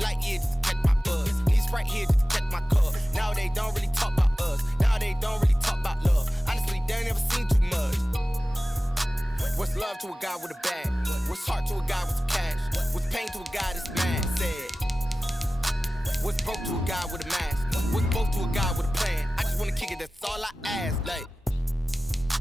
light years just to catch my buzz. These right here just to catch my cub. Now they don't really talk about us. Now they don't really talk about love. Honestly, they ain't never seen too much. What's love to a guy with a bag? What's heart to a guy with some cash? What's pain to a guy that's mad? Said. What's broke to a guy with a mask? What's broke to a guy with a plan? I just wanna kick it, that's all I ask. Like,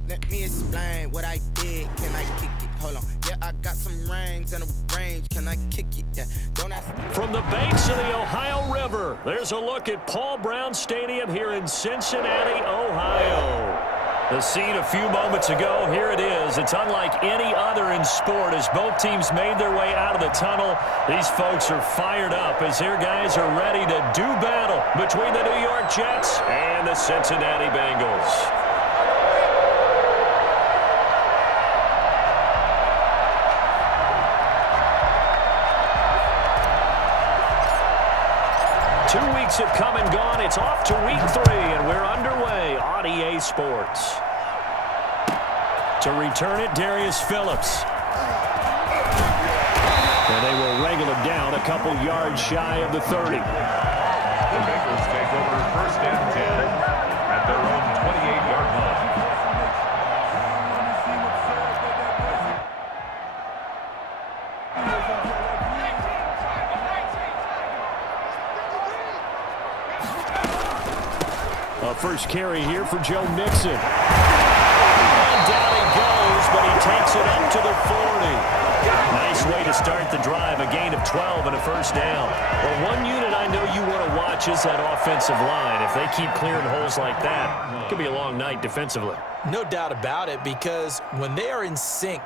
let me explain what I did. Can I kick it? Hold on. Yeah, I got some rings and a range. Can I kick it? Yeah. Don't ask. From the banks of the Ohio River, there's a look at Paul Brown Stadium here in Cincinnati, Ohio. The scene a few moments ago, here it is. It's unlike any other in sport as both teams made their way out of the tunnel. These folks are fired up as their guys are ready to do battle between the New York Jets and the Cincinnati Bengals. Two weeks have come and gone. It's off to week 3, and we're underway on EA Sports. To return it, Darius Phillips. And they will wrangle him down a couple yards shy of the 30. The Bengals take over 1st and 10 at their own 28-yard line. First carry here for Joe Mixon. And down he goes, but he takes it up to the 40. Nice way to start the drive, a gain of 12 and a first down. Well, one unit I know you want to watch is that offensive line. If they keep clearing holes like that, it could be a long night defensively. No doubt about it, because when they are in sync,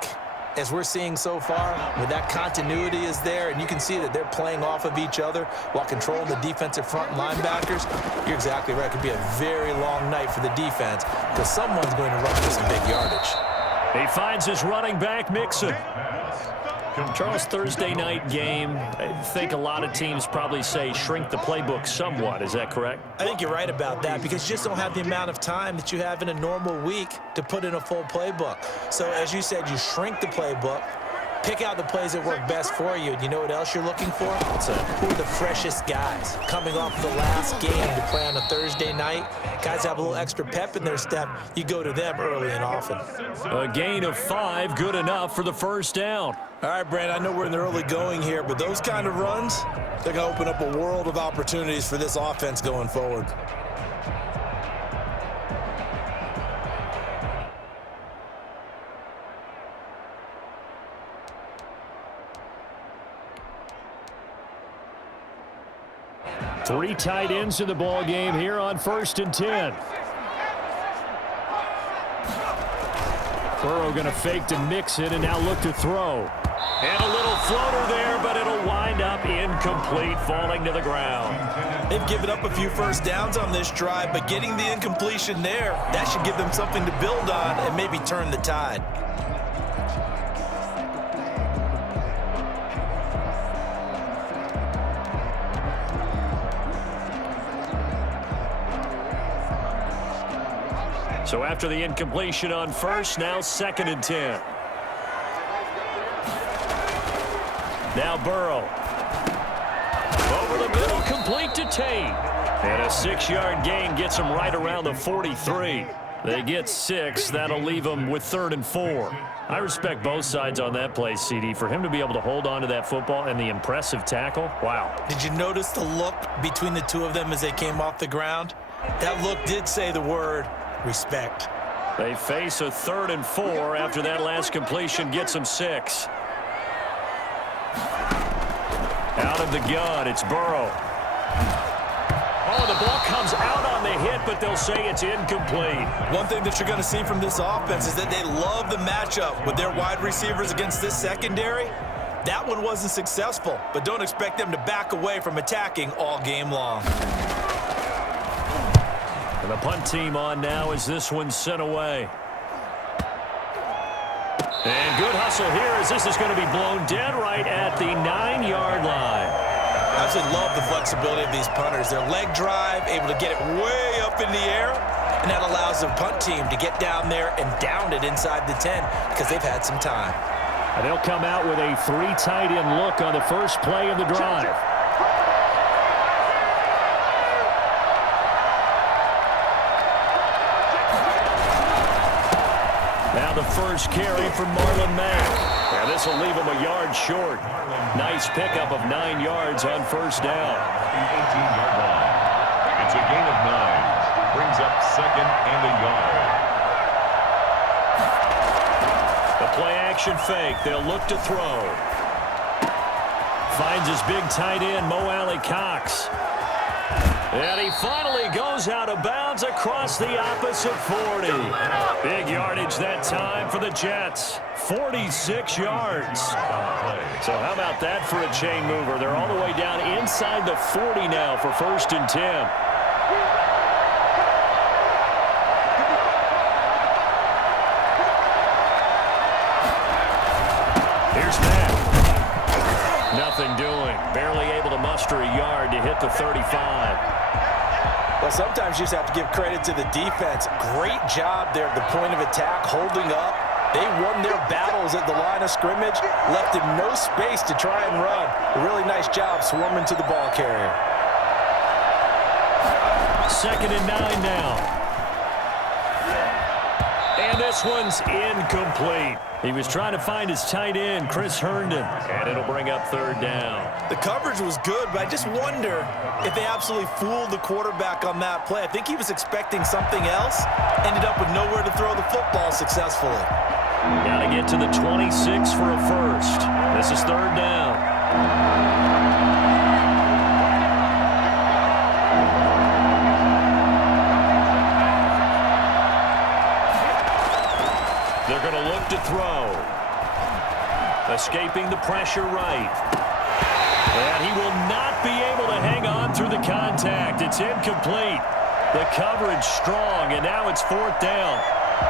as we're seeing so far, when that continuity is there and you can see that they're playing off of each other while controlling the defensive front linebackers, you're exactly right. It could be a very long night for the defense because someone's going to run for some big yardage. He finds his running back, Mixon. Charles, Thursday night game, I think a lot of teams probably say shrink the playbook somewhat. Is that correct? I think you're right about that because you just don't have the amount of time that you have in a normal week to put in a full playbook. So as you said, you shrink the playbook, pick out the plays that work best for you. And you know what else you're looking for? Who are the freshest guys coming off the last game to play on a Thursday night? Guys have a little extra pep in their step. You go to them early and often. A gain of 5, good enough for the first down. All right, Brandon, I know we're in the early going here, but those kind of runs, they're going to open up a world of opportunities for this offense going forward. Three tight ends in the ball game here on 1st and 10. Burrow going to fake to Mixon and now look to throw. And a little floater there, but it'll wind up incomplete, falling to the ground. They've given up a few first downs on this drive, but getting the incompletion there, that should give them something to build on and maybe turn the tide. So after the incompletion on first, now 2nd and 10. Now Burrow. Over the middle, complete to Tate. And a 6-yard gain gets him right around the 43. They get 6. That'll leave them with 3rd and 4. I respect both sides on that play, CD. For him to be able to hold on to that football and the impressive tackle, wow. Did you notice the look between the two of them as they came off the ground? That look did say the word respect. They face a 3rd and 4 after that last completion gets them 6. Out of the gun, it's Burrow. Oh, the ball comes out on the hit, but they'll say it's incomplete. One thing that you're going to see from this offense is that they love the matchup with their wide receivers against this secondary. That one wasn't successful, but don't expect them to back away from attacking all game long. And the punt team on now as this one's sent away. And good hustle here as this is going to be blown dead right at the 9-yard line. I absolutely love the flexibility of these punters. Their leg drive, able to get it way up in the air, and that allows the punt team to get down there and down it inside the 10 because they've had some time. And they'll come out with a 3 tight end look on the first play of the drive. Now the first carry for Marlon Mack. And this will leave him a yard short. Nice pickup of 9 yards on first down. The 18-yard line. It's a gain of 9. Brings up 2nd and a yard. The play-action fake. They'll look to throw. Finds his big tight end, Mo Alley-Cox. And he finally goes out of bounds across the opposite 40. Big yardage that time for the Jets. 46 yards. So how about that for a chain mover? They're all the way down inside the 40 now for 1st and 10. Here's Matt. Nothing doing. Barely able to muster a yard to hit the 35. Well, sometimes you just have to give credit to the defense. Great job there at the point of attack, holding up. They won their battles at the line of scrimmage, left him no space to try and run. A really nice job swarming to the ball carrier. 2nd and 9 now. And this one's incomplete. He was trying to find his tight end, Chris Herndon, and it'll bring up 3rd down. The coverage was good, but I just wonder if they absolutely fooled the quarterback on that play. I think he was expecting something else, ended up with nowhere to throw the football successfully. Got to get to the 26 for a first. This is 3rd down. They're going to look to throw. Escaping the pressure right. And he will not be able to hang on through the contact. It's incomplete. The coverage strong, and now it's 4th down.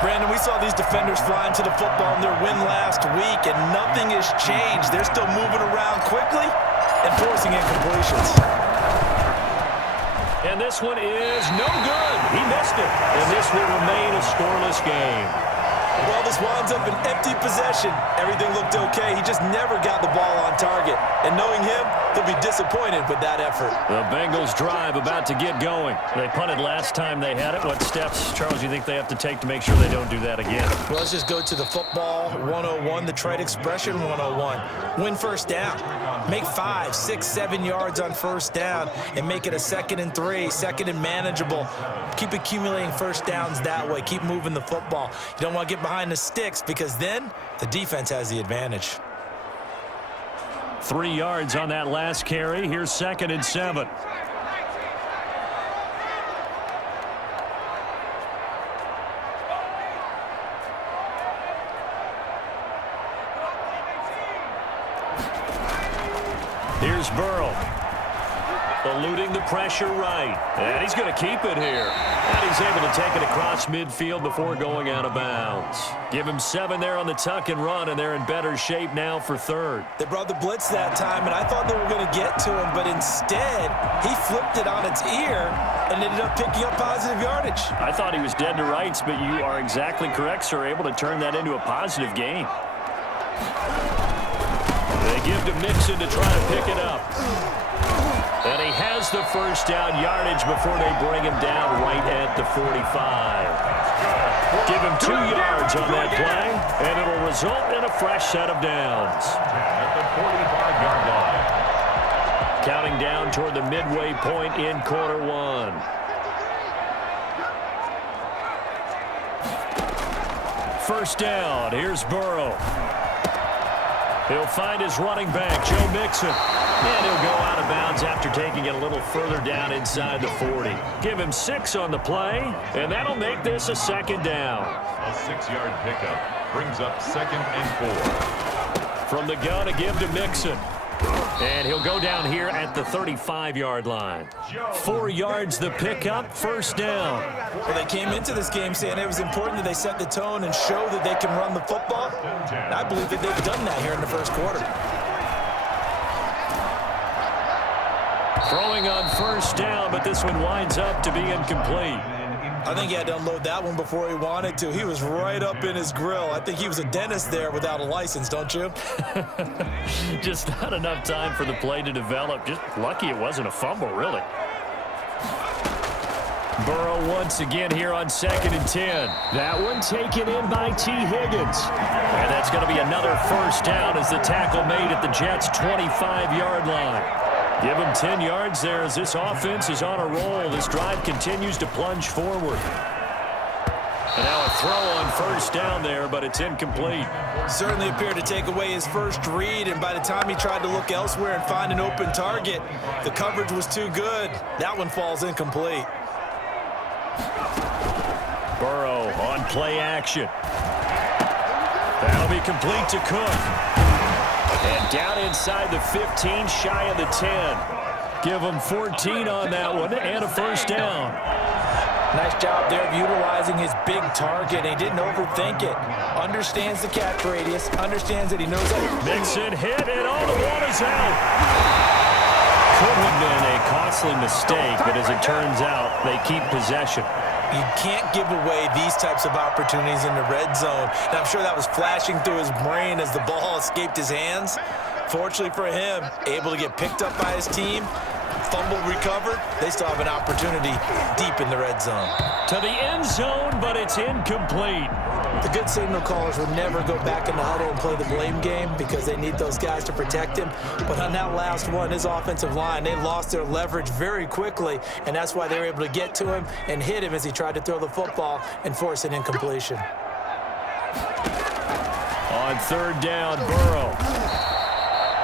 Brandon, we saw these defenders flying to the football in their win last week, and nothing has changed. They're still moving around quickly and forcing incompletions. And this one is no good. He missed it. And this will remain a scoreless game. Well, this winds up an empty possession. Everything looked okay. He just never got the ball on target. And knowing him, he'll be disappointed with that effort. The Bengals drive about to get going. They punted last time they had it. What steps, Charles, you think they have to take to make sure they don't do that again? Well, let's just go to the football 101, the trade expression 101. Win first down. Make 5, 6, 7 yards on first down and make it a 2nd and 3, 2nd and manageable. Keep accumulating first downs that way. Keep moving the football. You don't want to get behind the sticks because then the defense has the advantage. 3 yards on that last carry. Here's 2nd and 7. Here's Burrow. Eluding the pressure right. And he's going to keep it here. And he's able to take it across midfield before going out of bounds. Give him 7 there on the tuck and run, and they're in better shape now for 3rd. They brought the blitz that time, and I thought they were going to get to him, but instead, he flipped it on its ear and ended up picking up positive yardage. I thought he was dead to rights, but you are exactly correct, sir. Able to turn that into a positive gain. They give to Mixon to try to pick it up. And he has the first down yardage before they bring him down right at the 45. Give him 2 yards on that play, and it'll result in a fresh set of downs. At the 45-yard line. Counting down toward the midway point in quarter 1. First down, here's Burrow. He'll find his running back, Joe Mixon. And he'll go out of bounds after taking it a little further down inside the 40. Give him 6 on the play, and that'll make this a 2nd down. A 6-yard pickup brings up 2nd and 4. From the gun, a give to Mixon. And he'll go down here at the 35-yard line. 4 yards the pickup, first down. Well, they came into this game saying it was important that they set the tone and show that they can run the football. And I believe that they've done that here in the first quarter. Throwing on first down, but this one winds up to be incomplete. I think he had to unload that one before he wanted to. He was right up in his grill. I think he was a dentist there without a license, don't you? Just not enough time for the play to develop. Just lucky it wasn't a fumble, really. Burrow once again here on 2nd and 10. That one taken in by T. Higgins. And that's going to be another first down as the tackle made at the Jets' 25-yard line. Give them 10 yards there as this offense is on a roll. This drive continues to plunge forward. And now a throw on first down there, but it's incomplete. Certainly appeared to take away his first read, and by the time he tried to look elsewhere and find an open target, the coverage was too good. That one falls incomplete. Burrow on play action. That'll be complete to Cook. And down inside the 15, shy of the 10. Give him 14 on that one and a first down. Nice job there of utilizing his big target. He didn't overthink it. Understands the catch radius. Understands that he knows that. Mixon hit, and all the ball is out. Could have been a costly mistake, but as it turns out, they keep possession. You can't give away these types of opportunities in the red zone. And I'm sure that was flashing through his brain as the ball escaped his hands. Fortunately for him, able to get picked up by his team. Fumble recovered. They still have an opportunity deep in the red zone. To the end zone, but it's incomplete. The good signal callers will never go back in the huddle and play the blame game because they need those guys to protect him. But on that last one, his offensive line, they lost their leverage very quickly, and that's why they were able to get to him and hit him as he tried to throw the football and force an incompletion. On third down, Burrow.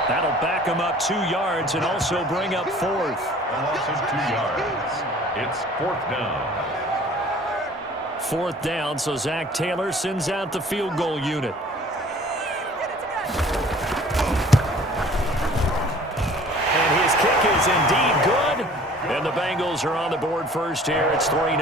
That'll back him up 2 yards and also bring up fourth. A loss of 2 yards. It's 4th down. 4th down, so Zach Taylor sends out the field goal unit. And his kick is indeed good. And the Bengals are on the board first here. It's 3-0.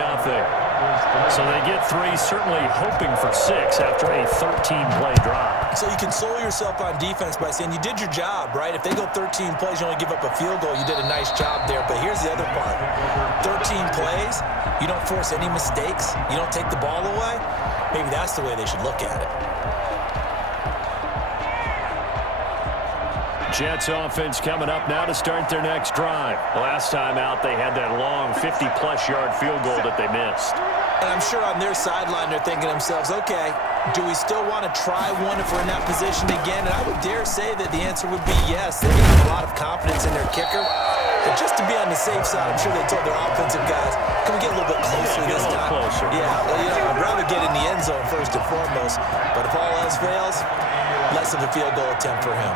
So they get 3, certainly hoping for 6 after a 13-play drive. So you console yourself on defense by saying you did your job, right? If they go 13 plays, you only give up a field goal, you did a nice job there. But here's the other part. 13 plays, you don't force any mistakes, you don't take the ball away. Maybe that's the way they should look at it. Jets offense coming up now to start their next drive. Last time out, they had that long 50-plus yard field goal that they missed. And I'm sure on their sideline, they're thinking to themselves, okay, do we still want to try one if we're in that position again? And I would dare say that the answer would be yes. They have a lot of confidence in their kicker. But just to be on the safe side, I'm sure they told their offensive guys, can we get a little bit closer this time? Closer. Yeah, well, I'd rather get in the end zone first and foremost. But if all else fails, less of a field goal attempt for him.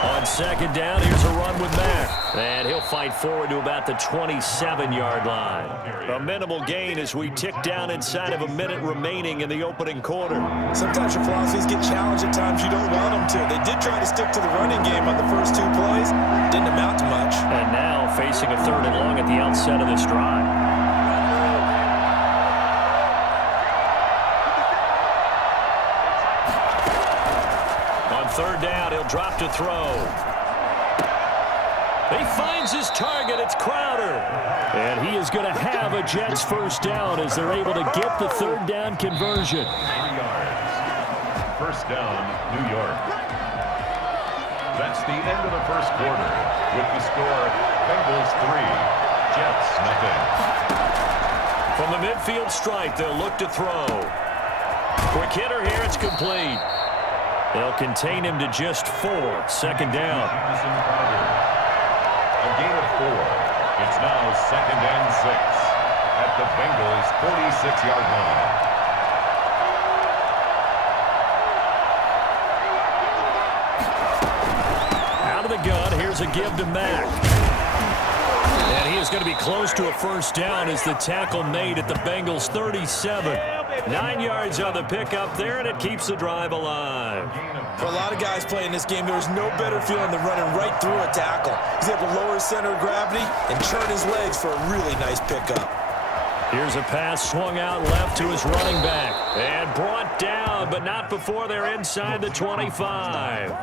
On second down, here's a run with Mack. And he'll fight forward to about the 27-yard line. A minimal gain as we tick down inside of a minute remaining in the opening quarter. Sometimes your philosophies get challenged at times you don't want them to. They did try to stick to the running game on the first 2 plays. Didn't amount to much. And now facing a 3rd and long at the outset of this drive. On third down, he'll drop to throw. He finds his target. It's Crowder. And he is going to have a Jets first down as they're able to get the 3rd down conversion. 3 yards. First down, New York. That's the end of the first quarter. With the score, Bengals 3, Jets nothing. From the midfield stripe, they'll look to throw. Quick hitter here. It's complete. They'll contain him to just 4. Second down. A gain of 4. It's now 2nd and 6 at the Bengals' 46-yard line. Out of the gun, here's a give to Mack. And he is going to be close to a first down as the tackle made at the Bengals' 37. 9 yards on the pickup there, and it keeps the drive alive. For a lot of guys playing this game, there's no better feeling than running right through a tackle. He's able to lower his center of gravity and turn his legs for a really nice pickup. Here's a pass swung out left to his running back. And brought down, but not before they're inside the 25.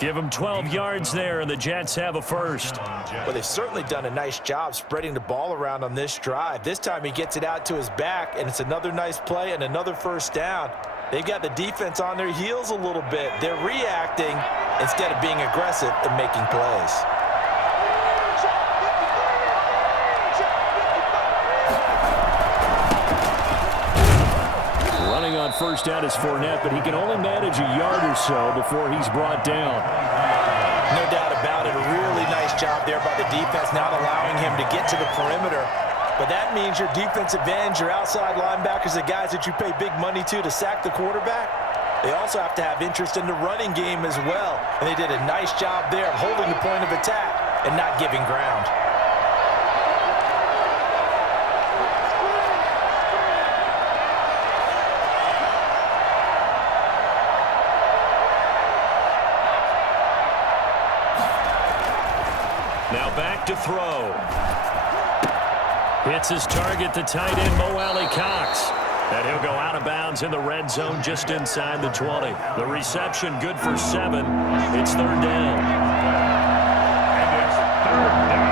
Give him 12 yards there, and the Jets have a first. Well, they've certainly done a nice job spreading the ball around on this drive. This time he gets it out to his back, and it's another nice play and another first down. They've got the defense on their heels a little bit. They're reacting instead of being aggressive and making plays. Running on first down is Fournette, but he can only manage a yard or so before he's brought down. No doubt about it. A really nice job there by the defense, not allowing him to get to the perimeter. But that means your defensive ends, your outside linebackers, the guys that you pay big money to sack the quarterback, they also have to have interest in the running game as well. And they did a nice job there of holding the point of attack and not giving ground. Now back to throw. Hits his target, the tight end, Mo Alley Cox. And he'll go out of bounds in the red zone just inside the 20. The reception good for 7. It's third down. And it's third down.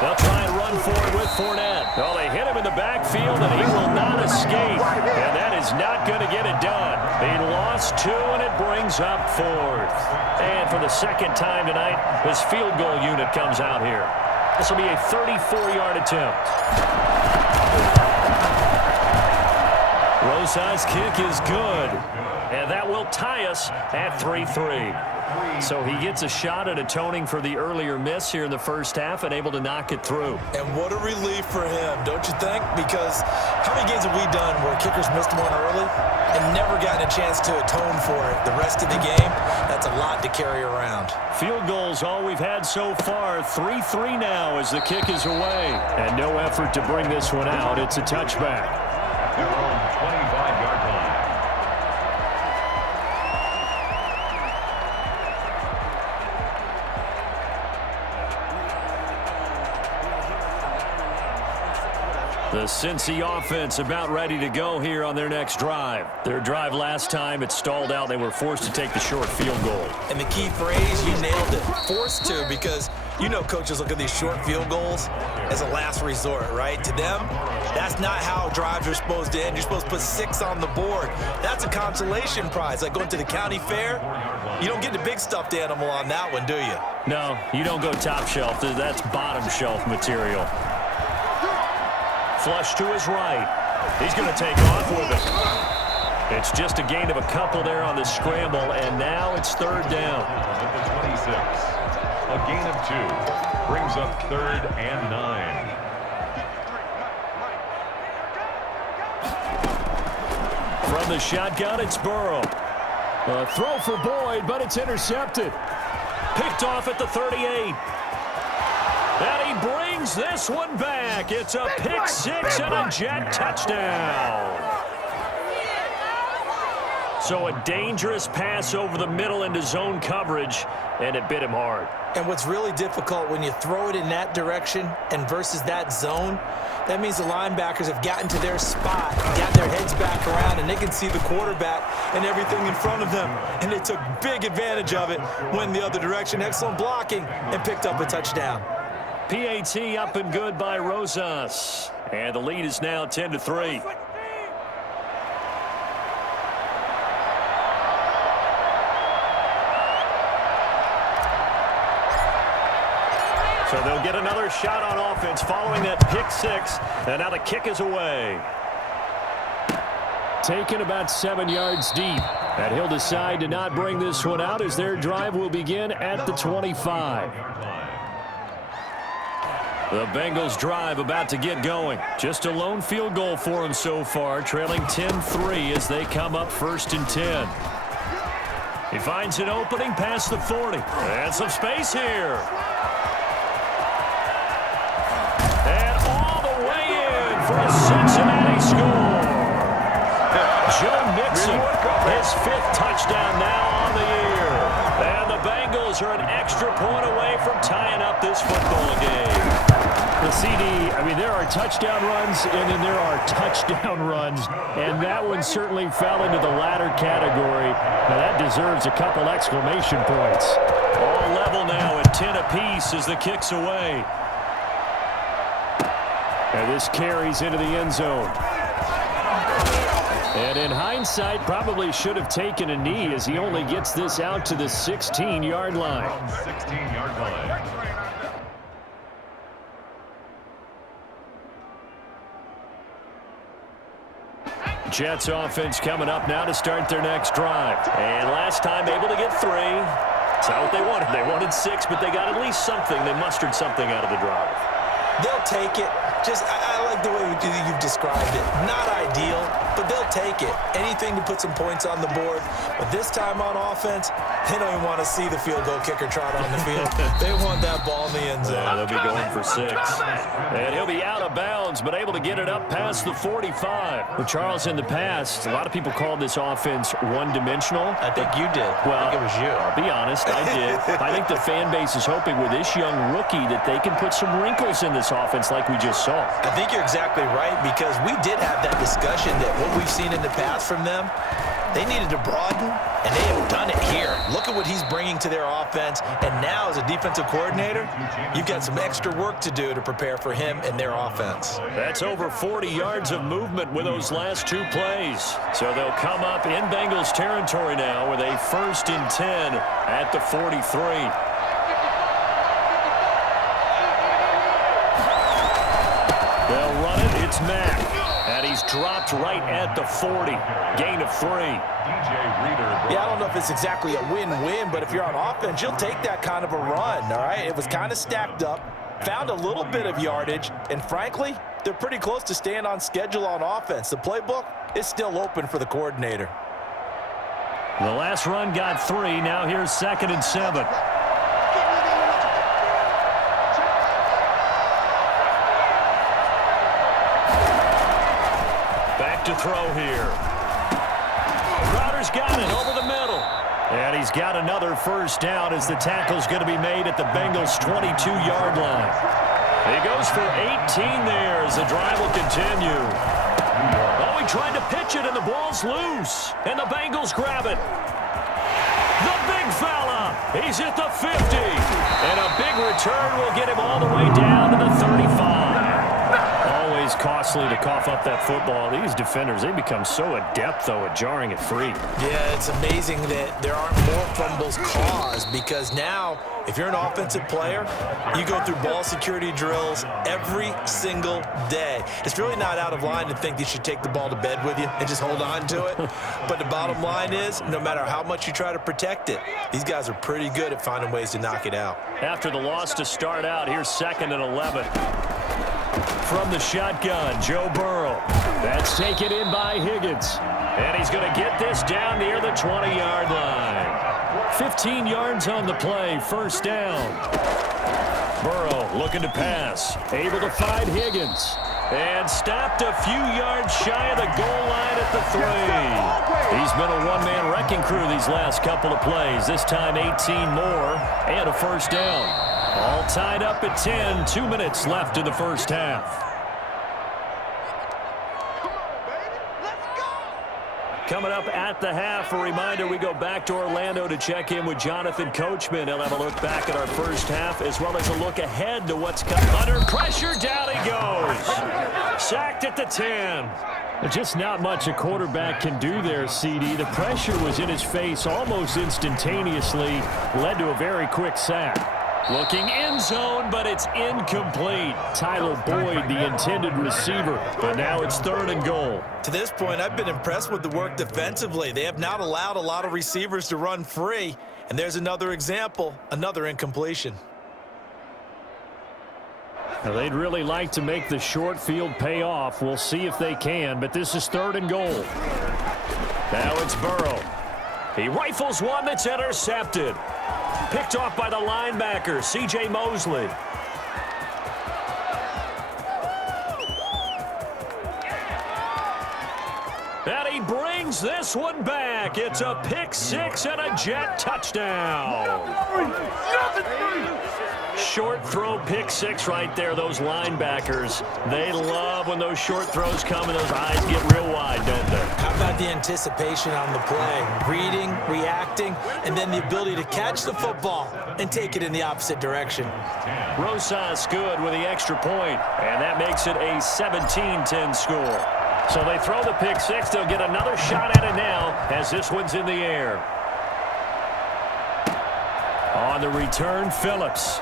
They'll try and run for it with Fournette. Well, they hit him in the backfield, and he will not escape. And that is not going to get it done. He lost 2, and it brings up 4th. And for the second time tonight, his field goal unit comes out here. This will be a 34-yard attempt. Rosa's kick is good. And that will tie us at 3-3. So he gets a shot at atoning for the earlier miss here in the first half and able to knock it through. And what a relief for him, don't you think? Because how many games have we done where kickers missed one early and never gotten a chance to atone for it the rest of the game? That's a lot to carry around. Field goals all we've had so far. 3-3 now as the kick is away. And no effort to bring this one out. It's a touchback. Their own 25-yard line. The Cincy offense about ready to go here on their next drive. Their drive last time, it stalled out. They were forced to take the short field goal. And the key phrase, you nailed it, forced to, because you know coaches look at these short field goals as a last resort, right? To them, that's not how drives are supposed to end. You're supposed to put 6 on the board. That's a consolation prize, like going to the county fair. You don't get the big stuffed animal on that one, do you? No, you don't go top shelf. That's bottom shelf material. Flush to his right. He's going to take off with it. It's just a gain of a couple there on the scramble, and now it's third down. At the 26. A gain of 2. Brings up 3rd and 9. From the shotgun, it's Burrow. A throw for Boyd, but it's intercepted. Picked off at the 38. And he brings this one back. It's a pick 6 and a Jet touchdown. So a dangerous pass over the middle into zone coverage, and it bit him hard. And what's really difficult when you throw it in that direction and versus that zone, that means the linebackers have gotten to their spot, got their heads back around, and they can see the quarterback and everything in front of them. And they took big advantage of it, went the other direction, excellent blocking, and picked up a touchdown. PAT up and good by Rosas. And the lead is now 10-3. So they'll get another shot on offense following that pick 6. And now the kick is away. Taken about 7 yards deep. And he'll decide to not bring this one out as their drive will begin at the 25. The Bengals drive about to get going. Just a lone field goal for them so far, trailing 10-3 as they come up 1st and 10. He finds an opening past the 40. And some space here. And all the way in for a Cincinnati score. Joe Mixon, his 5th touchdown now on the year. And the Bengals are an extra point away from tying up this football game. The CD, I mean, there are touchdown runs, and then there are touchdown runs, and that one certainly fell into the latter category. Now, that deserves a couple exclamation points. All level now at 10 apiece as the kick's away. And this carries into the end zone. And in hindsight, probably should have taken a knee as he only gets this out to the 16-yard line. 16-yard line. Jets offense coming up now to start their next drive. And last time able to get 3. That's not what they wanted. They wanted 6, but they got at least something. They mustered something out of the drive. They'll take it. I like the way you've described it. Not ideal, but they'll take it. Anything to put some points on the board. But this time on offense, they don't even want to see the field goal kicker trot on the field. They want that ball in the end zone. Yeah, they'll be going for 6. And he'll be out of bounds, but able to get it up past the 45. Well, Charles, in the past, a lot of people called this offense one-dimensional. I think you did. Well, I think it was you. I'll be honest, I did. I think the fan base is hoping with this young rookie that they can put some wrinkles in this offense like we just saw. I think you're exactly right, because we did have that discussion that what we've seen in the past from them, they needed to broaden, and they have done it here. Look at what he's bringing to their offense, and now as a defensive coordinator, you've got some extra work to do to prepare for him and their offense. That's over 40 yards of movement with those last 2 plays. So they'll come up in Bengals territory now with a 1st and 10 at the 43. They'll run it. It's Mack. And he's dropped right at the 40. Gain of 3. Yeah, I don't know if it's exactly a win-win, but if you're on offense, you'll take that kind of a run, all right? It was kind of stacked up, found a little bit of yardage, and frankly, they're pretty close to staying on schedule on offense. The playbook is still open for the coordinator. The last run got 3. Now here's 2nd and 7. To throw here. Crowder's got it over the middle. And he's got another 1st down as the tackle's going to be made at the Bengals' 22-yard line. He goes for 18 there as the drive will continue. Oh, he tried to pitch it, and the ball's loose. And the Bengals grab it. The big fella. He's at the 50. And a big return will get him all the way down to the 35. Always costly to cough up that football. These defenders, they become so adept, though, at jarring it free. Yeah, it's amazing that there aren't more fumbles caused, because now, if you're an offensive player, you go through ball security drills every single day. It's really not out of line to think you should take the ball to bed with you and just hold on to it. But the bottom line is, no matter how much you try to protect it, these guys are pretty good at finding ways to knock it out. After the loss to start out, here's 2nd and 11. From the shotgun, Joe Burrow. That's taken in by Higgins. And he's going to get this down near the 20-yard line. 15 yards on the play, 1st down. Burrow looking to pass. Able to find Higgins. And stopped a few yards shy of the goal line at the 3. He's been a one-man wrecking crew these last couple of plays. This time 18 more and a 1st down. All tied up at 10. 2 minutes left in the 1st half. Coming up at the half, a reminder, we go back to Orlando to check in with Jonathan Coachman. He'll have a look back at our 1st half, as well as a look ahead to what's coming. Under pressure, down he goes. Sacked at the 10. Just not much a quarterback can do there, CD. The pressure was in his face almost instantaneously. Led to a very quick sack. Looking end zone, but it's incomplete. Tyler Boyd, the intended receiver, but now it's 3rd and goal. To this point, I've been impressed with the work defensively. They have not allowed a lot of receivers to run free, and there's another example, another incompletion. Now, they'd really like to make the short field pay off. We'll see if they can, but this is 3rd and goal. Now it's Burrow. He rifles one that's intercepted. Picked off by the linebacker, C.J. Mosley. And he brings this one back. It's a pick 6 and a Jet touchdown. Short throw, pick 6 right there. Those linebackers, they love when those short throws come and those eyes get real wide, don't they? How about the anticipation on the play? Reading, reacting, and then the ability to catch the football and take it in the opposite direction. Rosas good with the extra point, and that makes it a 17-10 score. So they throw the pick six. They'll get another shot at it now as this one's in the air. On the return, Phillips.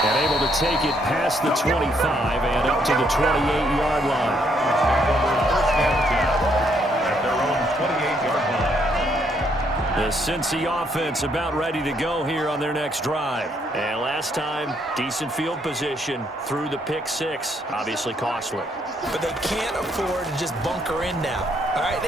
And able to take it past the 25 and up to the 28-yard line. First and 10 at their own 28-yard line. The Cincy offense about ready to go here on their next drive. And last time, decent field position through the pick six. Obviously costly. But they can't afford to just bunker in now. All right,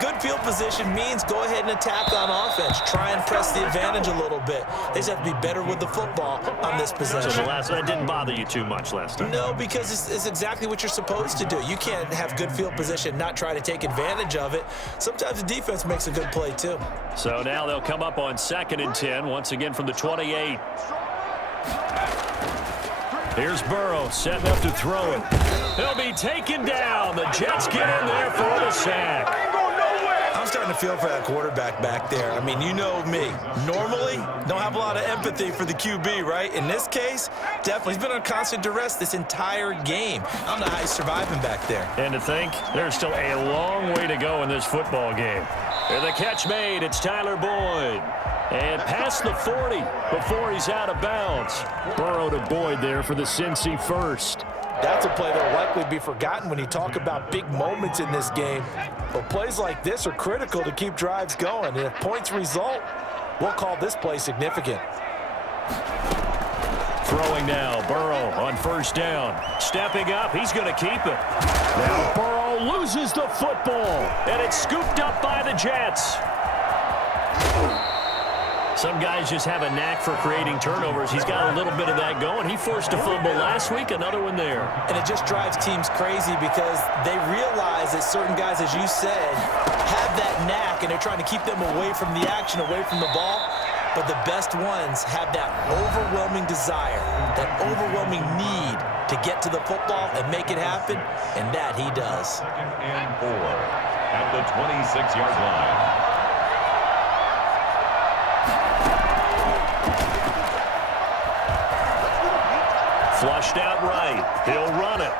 good field position means go ahead and attack on offense. Try and press the advantage a little bit. They just have to be better with the football on this possession. So that didn't bother you too much last time? No, because it's exactly what you're supposed to do. You can't have good field position, not try to take advantage of it. Sometimes the defense makes a good play too. So now they'll come up on 2nd and 10, once again from the 28. Here's Burrow setting up to throw it. He'll be taken down. The Jets get in there for the sack. I'm starting to feel for that quarterback back there. I mean, you know me. Normally, don't have a lot of empathy for the QB, right? In this case, definitely. He's been on constant duress this entire game. I don't know how he's surviving back there. And to think, there's still a long way to go in this football game. And the catch made. It's Tyler Boyd. And past the 40 before he's out of bounds. Burrow to Boyd there for the Cincy first. That's a play that will likely be forgotten when you talk about big moments in this game. But plays like this are critical to keep drives going. And if points result, we'll call this play significant. Throwing now, Burrow on first down. Stepping up, he's going to keep it. Now Burrow loses the football, and it's scooped up by the Jets. Some guys just have a knack for creating turnovers. He's got a little bit of that going. He forced a fumble last week, another one there. And it just drives teams crazy because they realize that certain guys, as you said, have that knack, and they're trying to keep them away from the action, away from the ball. But the best ones have that overwhelming desire, that overwhelming need to get to the football and make it happen, and that he does. 2nd and 4 at the 26-yard line. Flushed out right. He'll run it.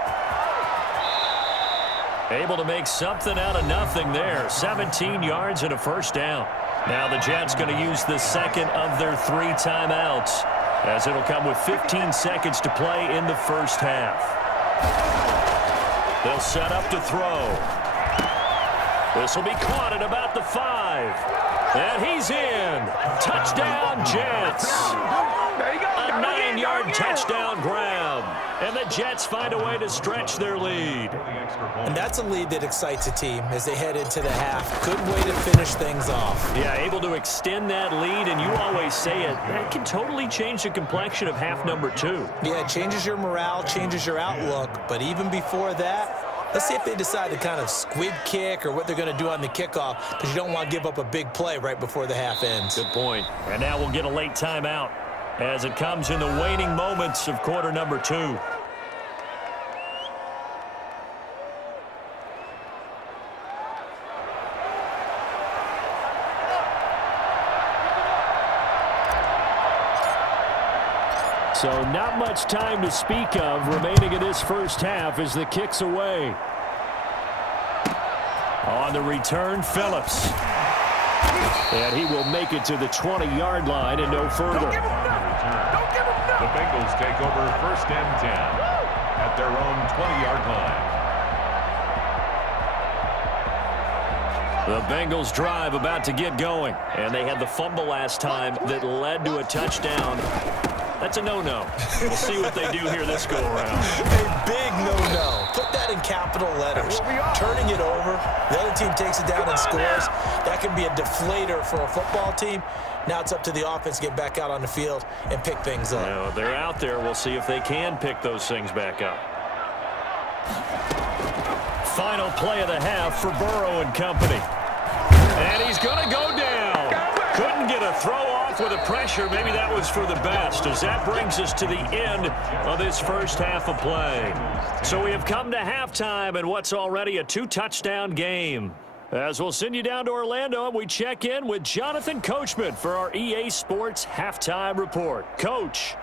Able to make something out of nothing there. 17 yards and a first down. Now the Jets going to use the second of their 3 timeouts, as it'll come with 15 seconds to play in the first half. They'll set up to throw. This will be caught at about the 5. And he's in. Touchdown, Jets. A 9-yard touchdown grab. And the Jets find a way to stretch their lead. And that's a lead that excites a team as they head into the half. Good way to finish things off. Yeah, able to extend that lead, and you always say it, that can totally change the complexion of half number 2. Yeah, it changes your morale, changes your outlook. But even before that, let's see if they decide to kind of squib kick or what they're going to do on the kickoff, because you don't want to give up a big play right before the half ends. Good point. And now we'll get a late timeout as it comes in the waning moments of quarter number 2. So not much time to speak of remaining in this first half as the kick's away. On the return, Phillips. And he will make it to the 20-yard line and no further. The Bengals take over 1st and 10 at their own 20-yard line. The Bengals drive about to get going. And they had the fumble last time that led to a touchdown. That's a no-no. We'll see what they do here this go-around. A big no-no. Put that in capital letters. Turning it over, the other team takes it down and scores. That can be a deflator for a football team. Now it's up to the offense to get back out on the field and pick things up. Now, they're out there. We'll see if they can pick those things back up. Final play of the half for Burrow and company. And he's going to go down. Couldn't get a throw off off with the pressure. Maybe that was for the best, as that brings us to the end of this first half of play. So we have come to halftime in what's already a 2-touchdown game. As we'll send you down to Orlando, and we check in with Jonathan Coachman for our EA Sports Halftime Report. Coach.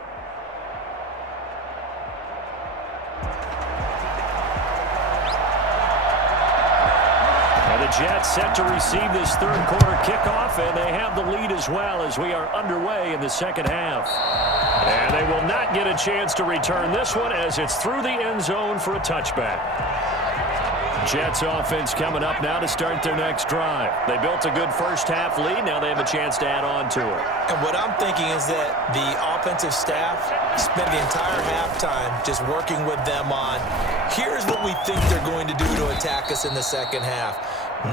And the Jets set to receive this third quarter kickoff, and they have the lead as well as we are underway in the second half. And they will not get a chance to return this one as it's through the end zone for a touchback. Jets offense coming up now to start their next drive. They built a good first half lead. Now they have a chance to add on to it. And what I'm thinking is that the offensive staff spent the entire halftime just working with them on, here's what we think they're going to do to attack us in the second half.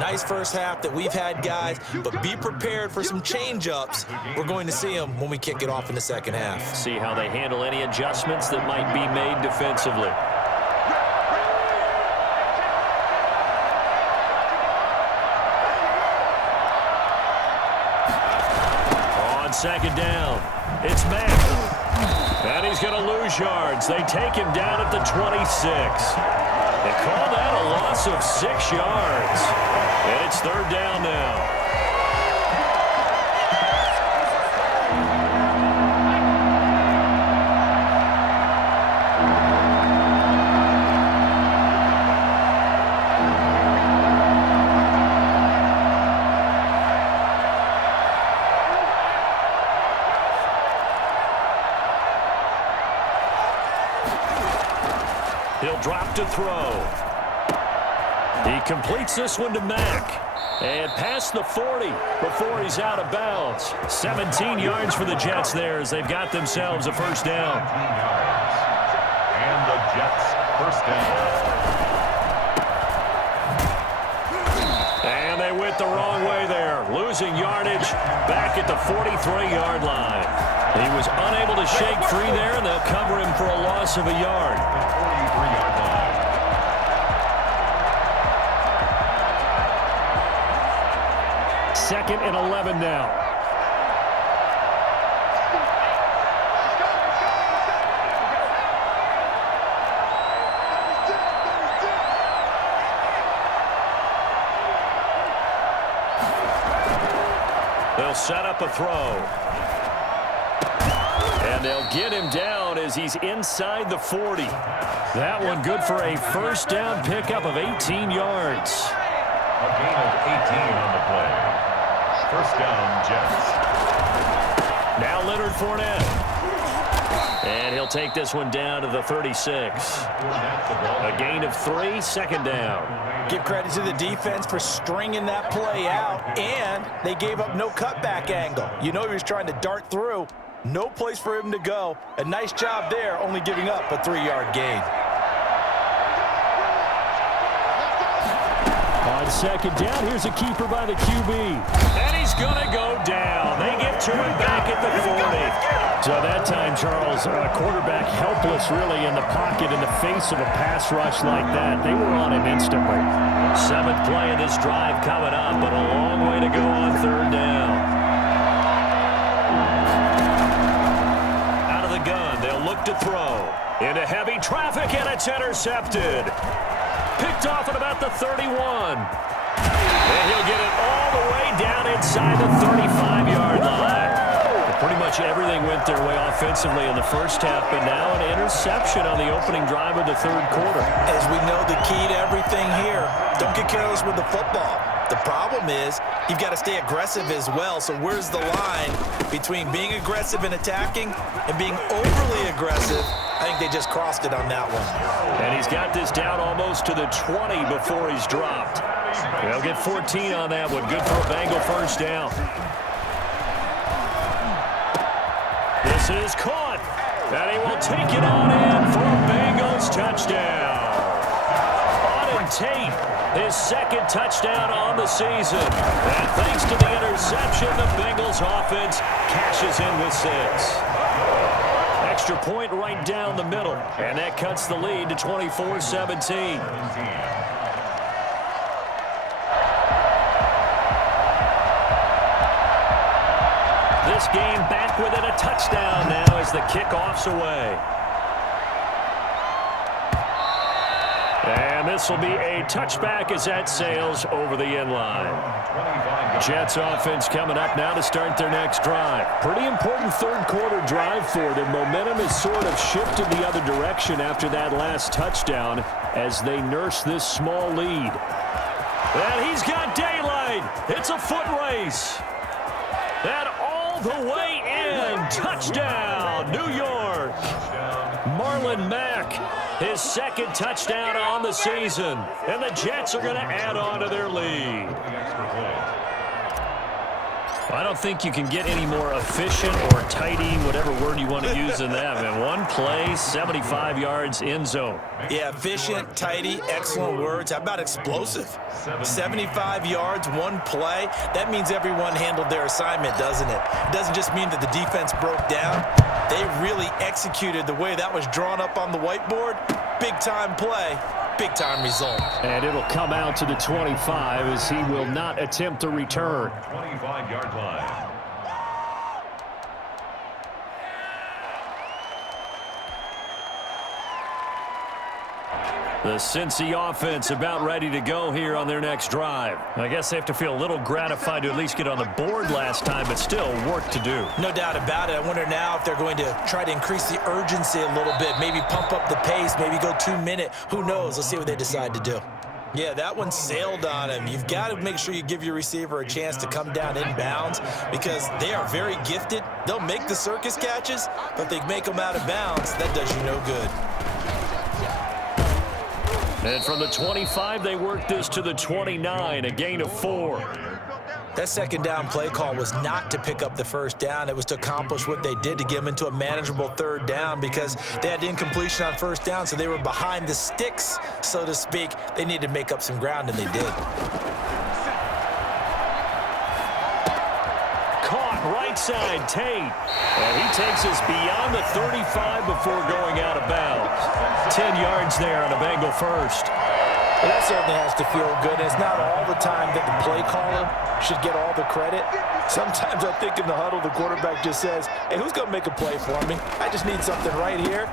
Nice first half that we've had, guys, but be prepared for some change-ups. We're going to see them when we kick it off in the second half. See how they handle any adjustments that might be made defensively. Second down. It's Mack. And he's going to lose yards. They take him down at the 26. They call that a loss of 6 yards. And it's third down now. He'll drop to throw. He completes this one to Mack. And past the 40 before he's out of bounds. 17 yards for the Jets there as they've got themselves a first down. 17 yards. And the Jets first down. And they went the wrong way there. Losing yardage back at the 43-yard line. He was unable to shake free there, and they'll cover him for a loss of a yard. 43-yard line. Second and 11 now. They'll set up a throw. And they'll get him down as he's inside the 40. That one good for a first down pickup of 18 yards. A gain of 18 on the play. First down, Jets. Now Leonard Fournette. And he'll take this one down to the 36. A gain of 3, second down. Give credit to the defense for stringing that play out, and they gave up no cutback angle. You know he was trying to dart through. No place for him to go. A nice job there, only giving up a 3-yard gain. On second down, here's a keeper by the QB. And he's going to go down. They get to him back at the 40. So that time, Charles, quarterback helpless really in the pocket in the face of a pass rush like that. They were on him instantly. 7th play of this drive coming up, but a long way to go on third down. Out of the gun, they'll look to throw. Into heavy traffic, and it's intercepted. Picked off at about the 31. And he'll get it all the way down inside the 35-yard line. Pretty much everything went their way offensively in the first half, but now an interception on the opening drive of the third quarter. As we know, the key to everything here, don't get careless with the football. The problem is you've got to stay aggressive as well. So where's the line between being aggressive and attacking and being overly aggressive? I think they just crossed it on that one. And he's got this down almost to the 20 before he's dropped. They'll get 14 on that one. Good for a Bengal first down. This is caught, and he will take it on in for a Bengals touchdown. Auden Tate, his second touchdown on the season. And thanks to the interception, the Bengals offense cashes in with 6. Extra point right down the middle, and that cuts the lead to 24-17. this game back within a touchdown now as the kickoff's away. And this will be a touchback as that sails over the end line. Jets offense coming up now to start their next drive. Pretty important third quarter drive for them. Momentum has sort of shifted the other direction after that last touchdown as they nurse this small lead. And he's got daylight. It's a foot race. And all the way in. Touchdown, New York. Marlon Mack, his second touchdown on the season. And the Jets are going to add on to their lead. I don't think you can get any more efficient or tidy, whatever word you want to use in that. Man, one play, 75 yards, end zone. Yeah, efficient, tidy, excellent words. How about explosive? 75 yards, one play. That means everyone handled their assignment, doesn't it? It doesn't just mean that the defense broke down. They really executed the way that was drawn up on the whiteboard. Big-time play, big-time result. And it'll come out to the 25 as he will not attempt to return. 25-yard line. The Cincy offense about ready to go here on their next drive. I guess they have to feel a little gratified to at least get on the board last time, but still work to do. No doubt about it. I wonder now if they're going to try to increase the urgency a little bit, maybe pump up the pace, maybe go 2-minute. Who knows? Let's see what they decide to do. Yeah, that one sailed on him. You've got to make sure you give your receiver a chance to come down inbounds because they are very gifted. They'll make the circus catches, but if they make them out of bounds, that does you no good. And from the 25, they work this to the 29, a gain of 4. That second down play call was not to pick up the first down. It was to accomplish what they did to get them into a manageable third down because they had incompletion on first down, so they were behind the sticks, so to speak. They needed to make up some ground, and they did. Caught right side, Tate. And he takes us beyond the 35 before going out of bounds. 10 yards there on a Bengal first. Well, that certainly has to feel good. It's not all the time that the play caller should get all the credit. Sometimes I think in the huddle, the quarterback just says, hey, who's going to make a play for me? I just need something right here.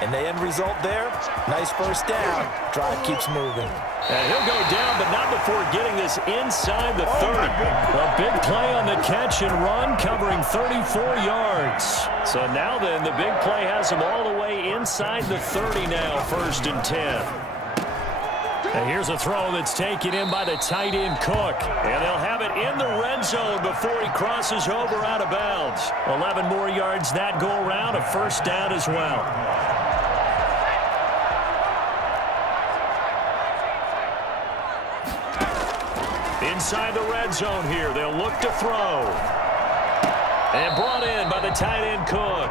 And the end result there, nice first down. Drive keeps moving. And he'll go down, but not before getting this inside the 30. A big play on the catch and run, covering 34 yards. So now then, the big play has him all the way inside the 30 now, 1st and 10. And here's a throw that's taken in by the tight end Cook. And they'll have it in the red zone before he crosses over out of bounds. 11 more yards that go around, a first down as well. Inside the red zone here, they'll look to throw. And brought in by the tight end Cook.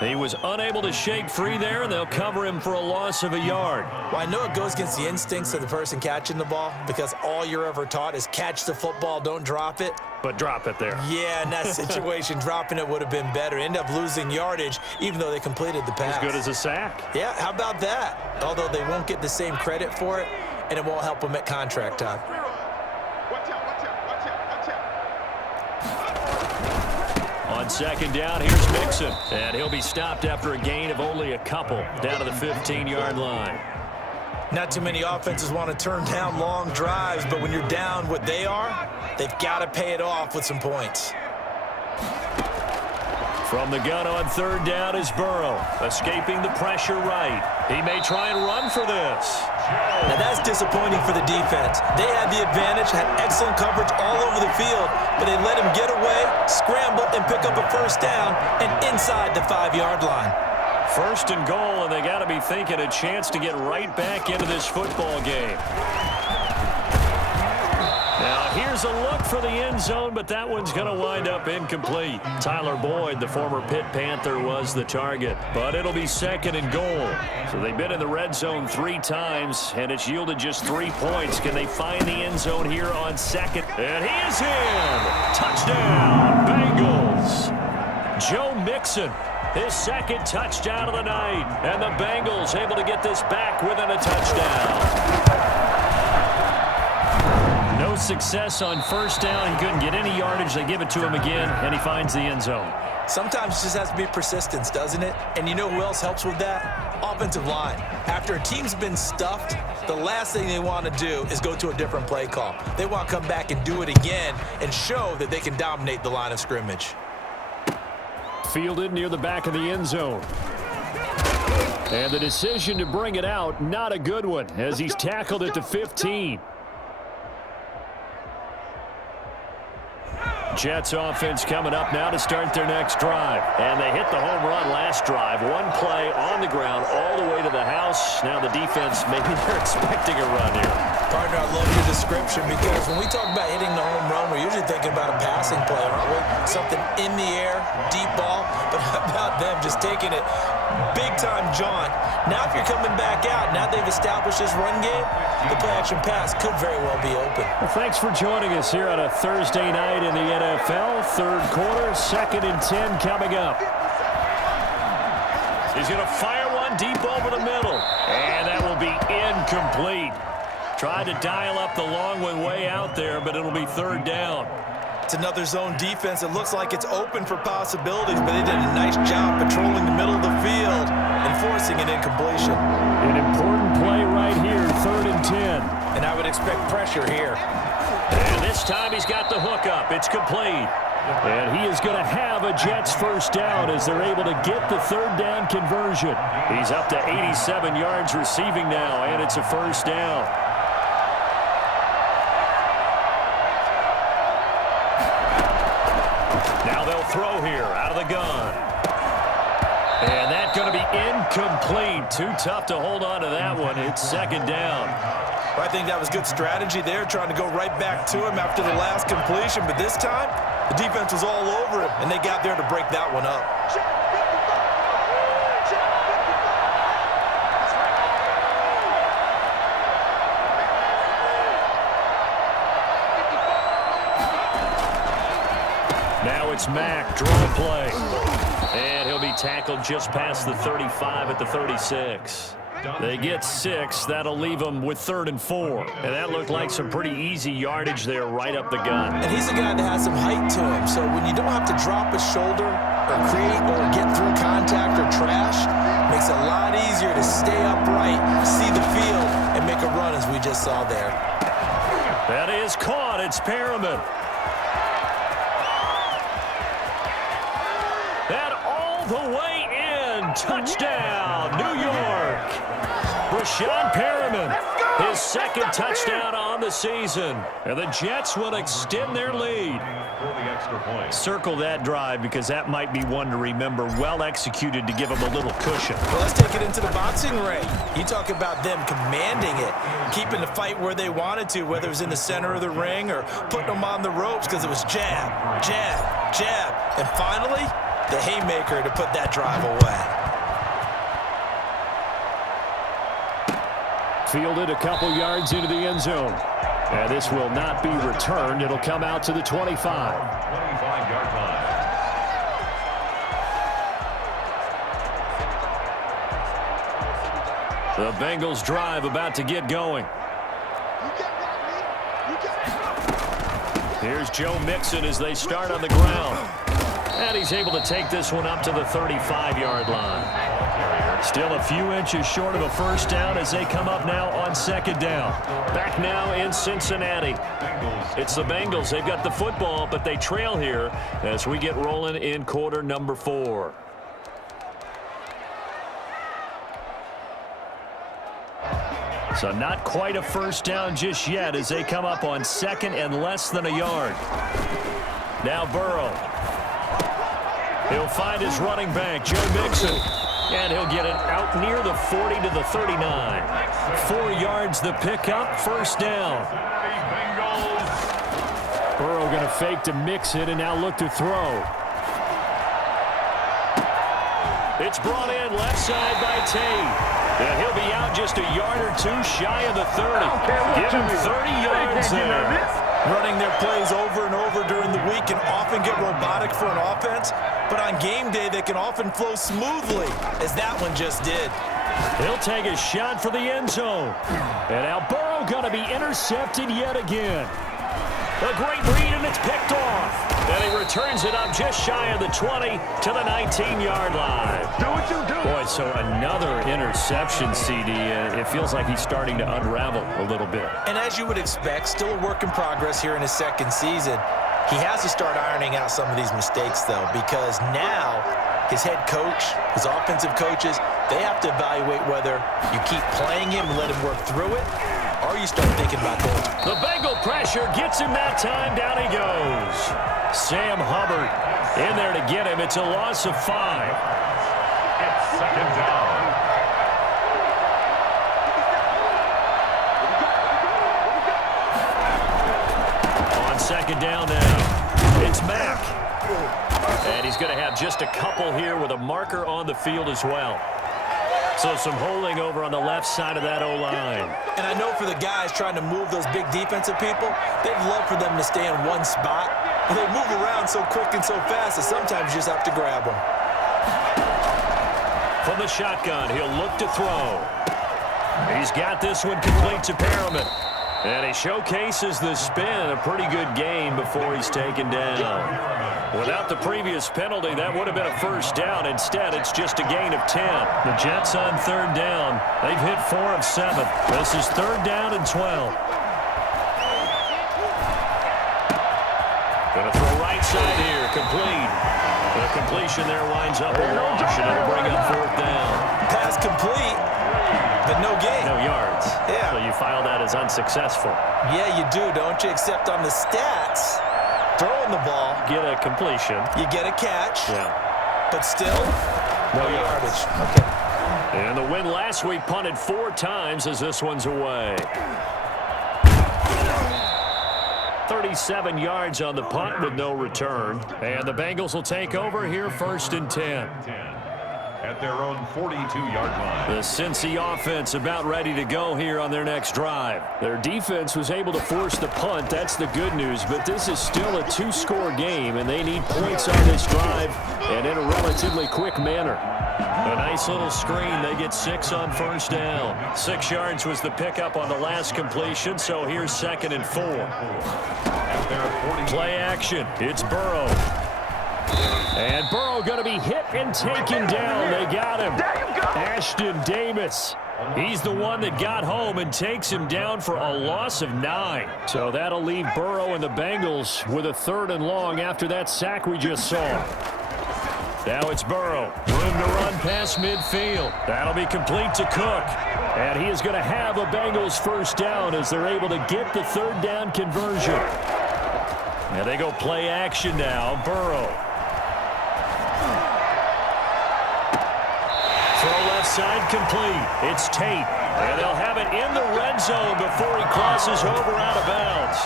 He was unable to shake free there, and they'll cover him for a loss of a yard. Well, I know it goes against the instincts of the person catching the ball because all you're ever taught is catch the football, don't drop it. But drop it there. Yeah, in that situation, dropping it would have been better. End up losing yardage, even though they completed the pass. As good as a sack. Yeah, how about that? Although they won't get the same credit for it, and it won't help them at contract time. On second down, here's Mixon. And he'll be stopped after a gain of only a couple down to the 15-yard line. Not too many offenses want to turn down long drives, but when you're down what they are, they've got to pay it off with some points. From the gun on third down is Burrow, escaping the pressure right. He may try and run for this. Now that's disappointing for the defense. They had the advantage, had excellent coverage all over the field, but they let him get away, scramble, and pick up a first down and inside the 5-yard line. First and goal, and they got to be thinking a chance to get right back into this football game. Now, here's a look for the end zone, but that one's going to wind up incomplete. Tyler Boyd, the former Pitt Panther, was the target, but it'll be second and goal. So they've been in the red zone 3 times, and it's yielded just 3 points. Can they find the end zone here on second? And he is in! Touchdown, Bengals! Joe Mixon, his second touchdown of the night, and the Bengals able to get this back within a touchdown. No No success on first down. He couldn't get any yardage. They give it to him again, and he finds the end zone. Sometimes it just has to be persistence, doesn't it? And you know who else helps with that? Offensive line. After a team's been stuffed, the last thing they want to do is go to a different play call. They want to come back and do it again and show that they can dominate the line of scrimmage. Fielded near the back of the end zone. And the decision to bring it out, not a good one, as he's tackled at the 15. Jets offense coming up now to start their next drive. And they hit the home run last drive. One play on the ground all the way to the house. Now the defense, maybe they're expecting a run here. Partner, I love your description because when we talk about hitting the home run, we're usually thinking about a passing play, aren't we? Something in the air, deep ball. But how about them just taking it big-time jaunt? Now if you're coming back out, now they've established this run game, the play-action pass could very well be open. Well, thanks for joining us here on a Thursday night in the NFL. Third quarter, 2nd and 10 coming up. He's going to fire one deep over the middle. And that will be incomplete. Tried to dial up the long one way out there, but it'll be third down. It's another zone defense. It looks like it's open for possibilities, but they did a nice job patrolling the middle of the field and forcing an incompletion. An important play right here, 3rd and 10. And I would expect pressure here. And this time he's got the hook up. It's complete. And he is going to have a Jets first down as they're able to get the third down conversion. He's up to 87 yards receiving now, and it's a first down. Now they'll throw here out of the gun. And that's going to be incomplete. Too tough to hold on to that one. It's 2nd down. I think that was good strategy there, trying to go right back to him after the last completion. But this time, the defense was all over him, and they got there to break that one up. Now it's Mack, draw play. And he'll be tackled just past the 35 at the 36. They get 6. That'll leave them with 3rd and 4. And that looked like some pretty easy yardage there right up the gut. And he's a guy that has some height to him. So when you don't have to drop a shoulder or create or get through contact or trash, makes it a lot easier to stay upright, see the field, and make a run as we just saw there. That is caught. It's Perriman. That all the way in. Touchdown, New York. Rashad Perriman, his 2nd touchdown on the season. And the Jets will extend their lead. Circle that drive because that might be one to remember. Well executed to give them a little cushion. Well, let's take it into the boxing ring. You talk about them commanding it, keeping the fight where they wanted to, whether it was in the center of the ring or putting them on the ropes because it was jab, jab, jab. And finally, the haymaker to put that drive away. Fielded a couple yards into the end zone. And this will not be returned. It'll come out to the 25. 25-yard line. The Bengals drive about to get going. Here's Joe Mixon as they start on the ground. And he's able to take this one up to the 35-yard line. Still a few inches short of a first down as they come up now on 2nd down. Back now in Cincinnati. It's the Bengals. They've got the football, but they trail here as we get rolling in quarter number 4. So not quite a first down just yet as they come up on 2nd and less than a yard. Now Burrow. He'll find his running back, Joe Mixon. And he'll get it out near the 40 to the 39. 4 yards the pickup, first down. Burrow going to fake to Mixon and now look to throw. It's brought in left side by Tate. And he'll be out just a yard or 2 shy of the 30. Give him 30 yards there. Running their plays over and over during the week can often get robotic for an offense, but on game day they can often flow smoothly, as that one just did. He'll take a shot for the end zone. And now Burrow going to be intercepted yet again. A great read, and it's picked off. And he returns it up just shy of the 20 to the 19-yard line. Do what you do. Boy, so another interception, CD. It feels like he's starting to unravel a little bit. And as you would expect, still a work in progress here in his second season. He has to start ironing out some of these mistakes, though, because now his head coach, his offensive coaches, they have to evaluate whether you keep playing him and let him work through it, or you start thinking about going. The Bengal pressure gets him that time. Down he goes. Sam Hubbard in there to get him. It's a loss of 5. It's second down. On second down now, it's Mack. And he's going to have just a couple here with a marker on the field as well. So some holding over on the left side of that O-line. And I know for the guys trying to move those big defensive people, they'd love for them to stay in one spot. But they move around so quick and so fast that sometimes you just have to grab them. From the shotgun, he'll look to throw. He's got this one complete to Perriman. And he showcases the spin. A pretty good game before he's taken down. Without the previous penalty, that would have been a first down. Instead, it's just a gain of 10. The Jets on third down. They've hit 4 of 7. This is third down and 12. Going to throw right side here. Complete. The completion there winds up a wash, and it'll bring up fourth down. Pass complete, but no gain. No yards. Yeah. So you file that as unsuccessful. Yeah, you do, don't you? Except on the stats, throwing the ball, Get a completion. you get a catch, Yeah. but still, No yardage. Okay. And the win last week punted 4 times as this one's away. 37 yards on the punt with no return. And the Bengals will take over here first and 10. At their own 42-yard line. The Cincy offense about ready to go here on their next drive. Their defense was able to force the punt. That's the good news. But this is still a 2-score game, and they need points on this drive and in a relatively quick manner. A nice little screen. They get 6 on first down. 6 yards was the pickup on the last completion, so here's second and 4. At their 40. Play action. It's Burrow. And Burrow going to be hit and taken down. They got him. Ashton Davis. He's the one that got home and takes him down for a loss of 9. So that'll leave Burrow and the Bengals with a 3rd and long after that sack we just saw. Now it's Burrow. Room to run past midfield. That'll be complete to Cook. And he is going to have a Bengals first down as they're able to get the 3rd down conversion. And they go play action now. Burrow. Throw left side complete. It's Tate. And they'll have it in the red zone before he crosses over out of bounds.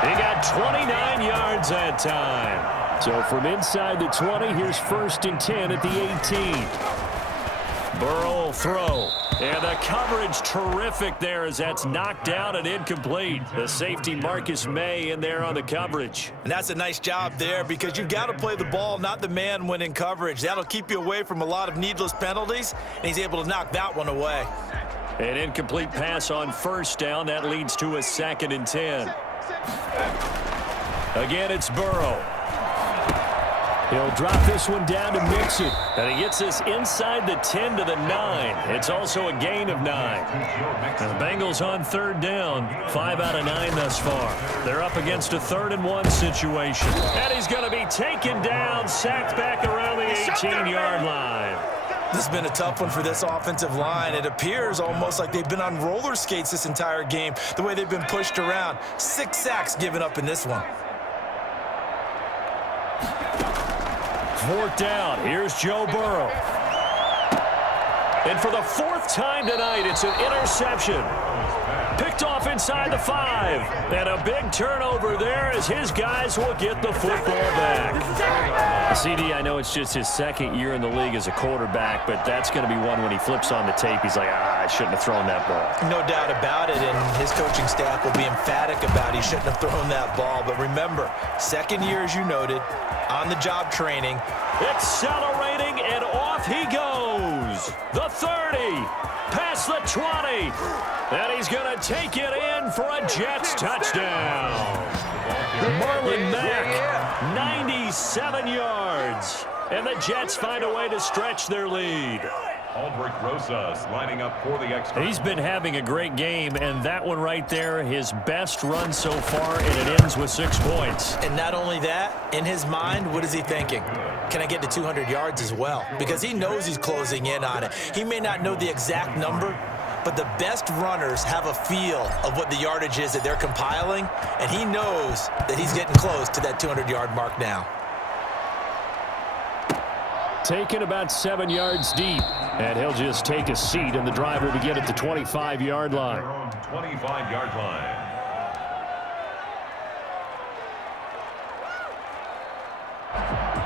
He got 29 yards that time. So from inside the 20, here's first and 10 at the 18. Burrow will throw. And the coverage terrific there as that's knocked down and incomplete. The safety Marcus May in there on the coverage. And that's a nice job there because you've got to play the ball, not the man when in coverage. That'll keep you away from a lot of needless penalties, and he's able to knock that one away. An incomplete pass on first down. That leads to a 2nd and 10. Again, it's Burrow. He'll drop this one down to Mixon. And he gets this inside the 10 to the 9. It's also a gain of 9. And the Bengals on 3rd down. 5 out of 9 thus far. They're up against a 3rd and 1 situation. And he's going to be taken down, sacked back around the 18-yard line. This has been a tough one for this offensive line. It appears almost like they've been on roller skates this entire game, the way they've been pushed around. 6 sacks given up in this one. 4th down. Here's Joe Burrow. And for the 4th time tonight, it's an interception. Picked off inside the 5. And a big turnover there as his guys will get the football back. CD, I know it's just his 2nd year in the league as a quarterback, but that's going to be one when he flips on the tape. He's like, I shouldn't have thrown that ball. No doubt about it, and his coaching staff will be emphatic about he shouldn't have thrown that ball. But remember, 2nd year, as you noted, on-the-job training. Accelerating, and off he goes. goes. The 30. Past the 20. And he's going to take it in for a Jets touchdown. Marlon Mack, 97 yards. And the Jets find a way to stretch their lead. Aldrich Rosas lining up for the extra. He's been having a great game, and that one right there, his best run so far, and it ends with 6 points. And not only that, in his mind, what is he thinking? Can I get to 200 yards as well? Because he knows he's closing in on it. He may not know the exact number, but the best runners have a feel of what the yardage is that they're compiling, and he knows that he's getting close to that 200-yard mark now. Taken about 7 yards deep, and he'll just take a seat, and the drive will begin at the 25-yard line. 25-yard line.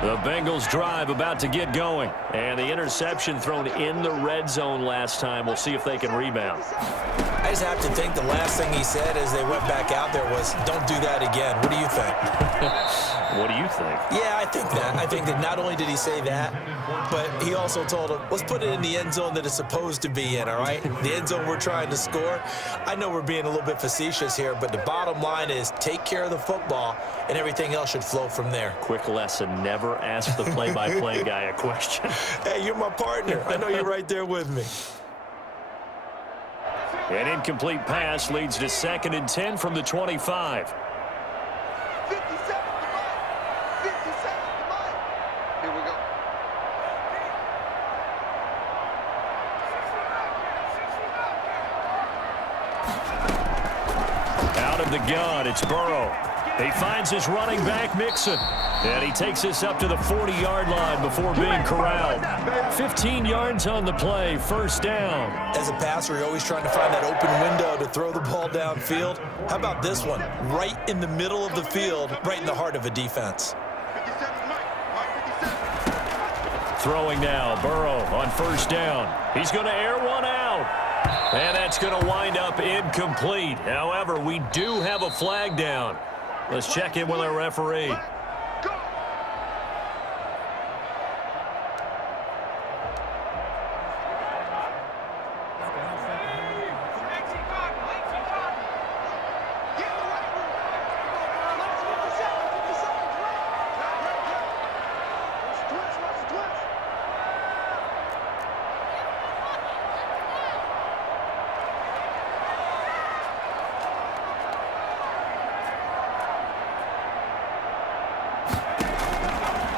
The Bengals drive about to get going, and the interception thrown in the red zone last time. We'll see if they can rebound. I just have to think the last thing he said as they went back out there was, don't do that again. What do you think? What do you think? Yeah, I think that. I think that not only did he say that, but he also told him, let's put it in the end zone that it's supposed to be in, all right? The end zone we're trying to score. I know we're being a little bit facetious here, but the bottom line is take care of the football, and everything else should flow from there. Quick lesson, never ask the play-by-play guy a question. Hey, you're my partner. I know you're right there with me. An incomplete pass leads to 2nd and 10 from the 25. Out of the gun, it's Burrow. He finds his running back, Mixon. And he takes us up to the 40-yard line before being corralled. 15 yards on the play, 1st down. As a passer, you're always trying to find that open window to throw the ball downfield. How about this one? Right in the middle of the field, right in the heart of a defense. Throwing now, Burrow on 1st down. He's going to air one out. And that's going to wind up incomplete. However, we do have a flag down. Let's check in with our referee.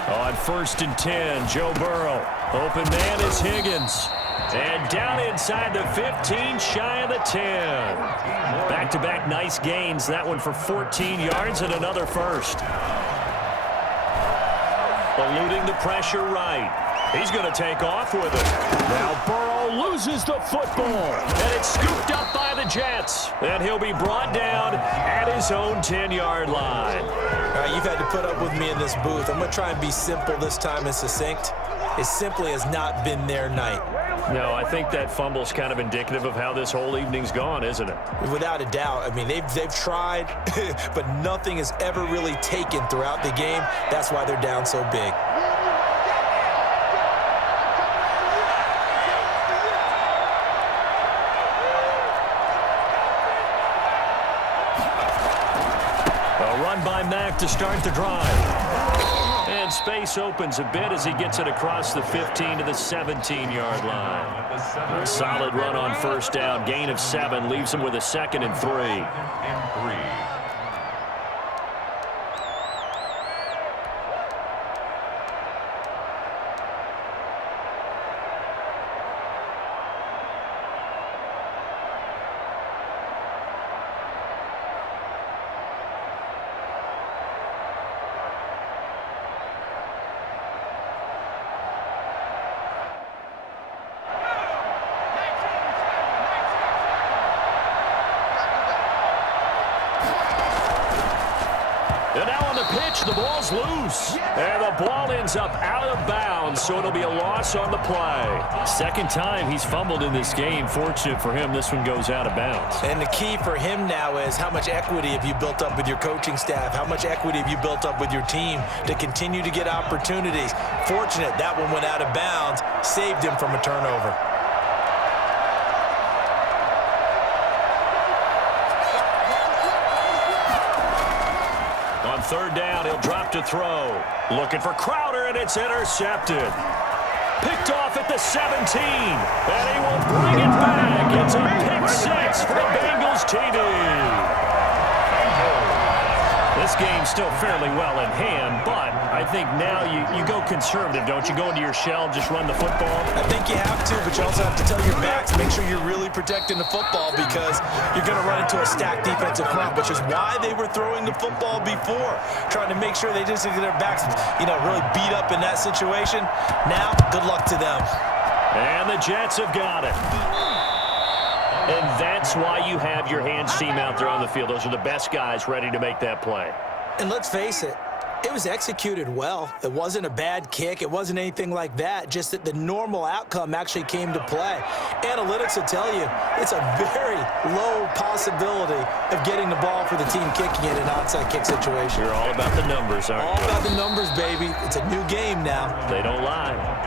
On 1st and 10, Joe Burrow. Open man is Higgins. And down inside the 15, shy of the 10. Back-to-back nice gains. That one for 14 yards and another 1st. Eluding the pressure right. He's going to take off with it. Now Burrow loses the football. And it's scooped up by the Jets. And he'll be brought down at his own 10-yard line. All right, you've had to put up with me in this booth. I'm going to try and be simple this time and succinct. It simply has not been their night. No, I think that fumble's kind of indicative of how this whole evening's gone, isn't it? Without a doubt. I mean, they've tried, but nothing is ever really taken throughout the game. That's why they're down so big. A run by Mack to start the drive. And space opens a bit as he gets it across the 15 to the 17-yard line. A solid run on 1st down. Gain of 7 leaves him with a 2nd and 3. The ball's loose. And the ball ends up out of bounds, so it'll be a loss on the play. Second time he's fumbled in this game. Fortunate for him, this one goes out of bounds. And the key for him now is how much equity have you built up with your coaching staff? How much equity have you built up with your team to continue to get opportunities? Fortunate that one went out of bounds, saved him from a turnover. On third down, he'll drop to throw. Looking for Crowder, and it's intercepted. Picked off at the 17, and he will bring it back. It's a pick six for the Bengals TD. This game's still fairly well in hand, but I think now you go conservative, don't you? Go into your shell, just run the football. I think you have to, but you also have to tell your backs, make sure you're really protecting the football because you're going to run into a stacked defensive front, which is why they were throwing the football before, trying to make sure they didn't get their backs, really beat up in that situation. Now, good luck to them. And the Jets have got it. And that's why you have your hands team out there on the field. Those are the best guys ready to make that play. And let's face it, it was executed well. It wasn't a bad kick. It wasn't anything like that. Just that the normal outcome actually came to play. Analytics will tell you it's a very low possibility of getting the ball for the team kicking it in an onside kick situation. You're all about the numbers, aren't you? All about the numbers, baby. It's a new game now. They don't lie.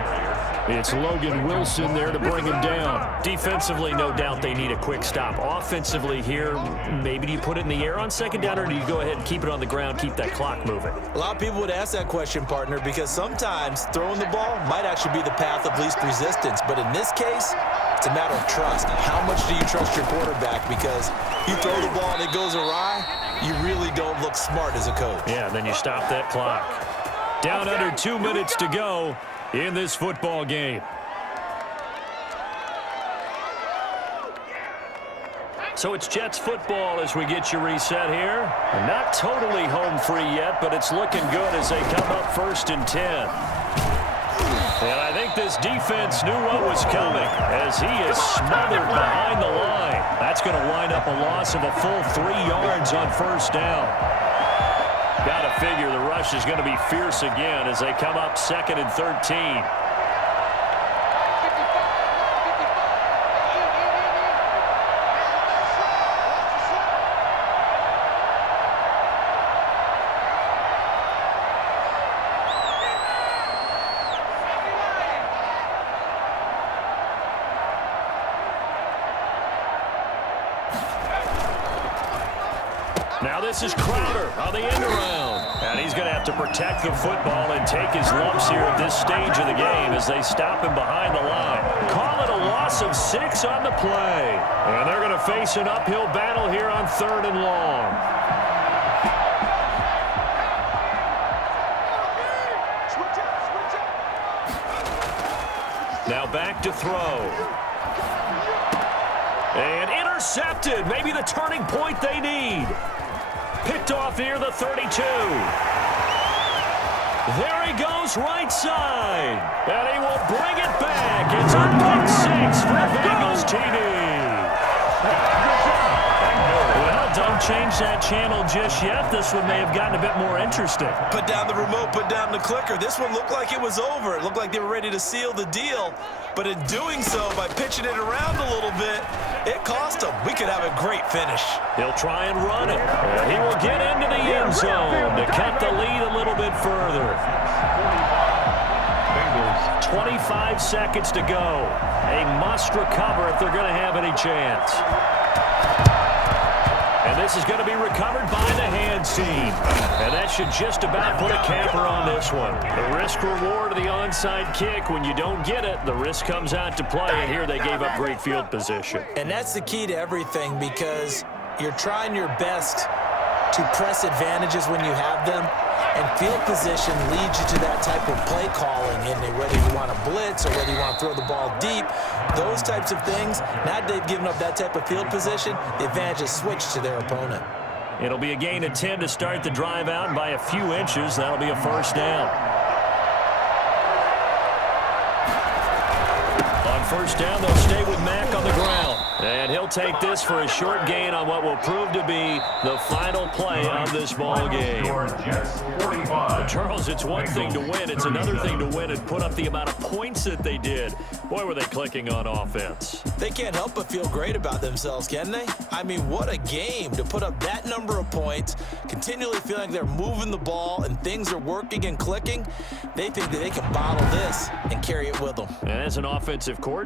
It's Logan Wilson there to bring him down. Defensively, no doubt they need a quick stop. Offensively here, maybe do you put it in the air on second down, or do you go ahead and keep it on the ground, keep that clock moving? A lot of people would ask that question, partner, because sometimes throwing the ball might actually be the path of least resistance. But in this case, it's a matter of trust. How much do you trust your quarterback? Because you throw the ball and it goes awry, you really don't look smart as a coach. Yeah, then you stop that clock. Down under 2 minutes to go in this football game. So it's Jets football as we get you reset here. Not totally home free yet, but it's looking good as they come up 1st and 10. And I think this defense knew what was coming as he is smothered behind the line. That's going to wind up a loss of a full 3 yards on 1st down. Got to figure the rush is going to be fierce again as they come up 2nd and 13. Now this is Crowder on the end around. And he's going to have to protect the football and take his lumps here at this stage of the game as they stop him behind the line. Call it a loss of 6 on the play. And they're going to face an uphill battle here on 3rd and long. Now back to throw. And intercepted. Maybe the turning point they need. Picked off near the 32. There he goes, right side. And he will bring it back. It's a pick 6 for Bengals TD. Well, don't change that channel just yet. This one may have gotten a bit more interesting. Put down the remote, put down the clicker. This one looked like it was over. It looked like they were ready to seal the deal. But in doing so, by pitching it around a little bit, it cost him. We could have a great finish. He'll try and run it. He will get into the end zone to cut the lead a little bit further. 25 seconds to go. A must recover if they're going to have any chance. And this is going to be recovered by the hands team. And that should just about put a capper on this one. The risk-reward of the onside kick, when you don't get it, the risk comes out to play. And here they gave up great field position. And that's the key to everything because you're trying your best to press advantages when you have them. And field position leads you to that type of play calling. And whether you want to blitz or whether you want to throw the ball deep, those types of things, now they've given up that type of field position, the advantage is switched to their opponent. It'll be a gain of 10 to start the drive out, and by a few inches, that'll be a 1st down. On 1st down, they'll stay with Mack on the ground. And he'll take this for a short gain on what will prove to be the final play of this ball game. Jets 45. Charles, it's one thing to win. It's another thing to win and put up the amount of points that they did. Boy, were they clicking on offense. They can't help but feel great about themselves, can they? I mean, what a game to put up that number of points, continually feeling they're moving the ball and things are working and clicking. They think that they can bottle this and carry it with them. And as an offensive coordinator,